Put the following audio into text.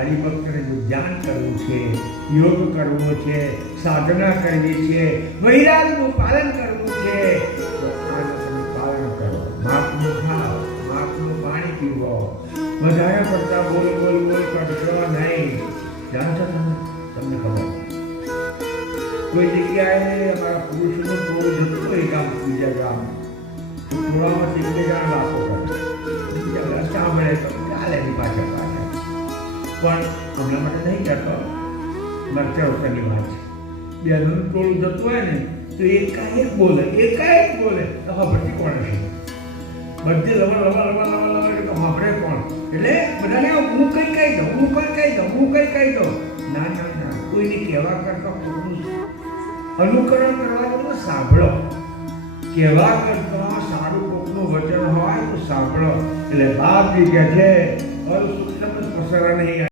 હરિભક્તને જો ધ્યાન કરવું છે, યોગ કરવો છે, સાધના કરવી છે, વૈરાગનું પાલન કરવું છે, તો આનું તમે પાલન કરો. માપનું ખાઓ, માપનું પાણી પીવો, વધારે પડતા બોલ બોલ બોલ કરશો નહીં. જાણશો તમને ખબર. કોઈ જગ્યાએ અમારા પુરુષનું ટોળું જતું હોય ગામ બીજા ગામ, ટોળામાંથી એકબીજા વાતો કરે, બીજા સાંભળે તો ચાલે એની પાછળ પાછળ. પણ હમણાં માટે નહીં કરતો, મરચા વખતની વાત છે. બેનું ટોળું જતું હોય ને તો એકાએક બોલે તો ખબરથી કોણ હશે. બધી lover lover lover lover lover તો સાંભળે કોણ. એટલે બધાને હું કઈ કહી દઉં, હું કઈ કહી દઉં. ના ના ના, કોઈને કહેવા કરતા અનુકરણ કરવાનું સાંભળો. કહેવા કરતા સારું કોકનું વચન હોય તો સાંભળો. એટલે બાપ જે કહે છે, સૂક્ષ્મ પસરા નહીં.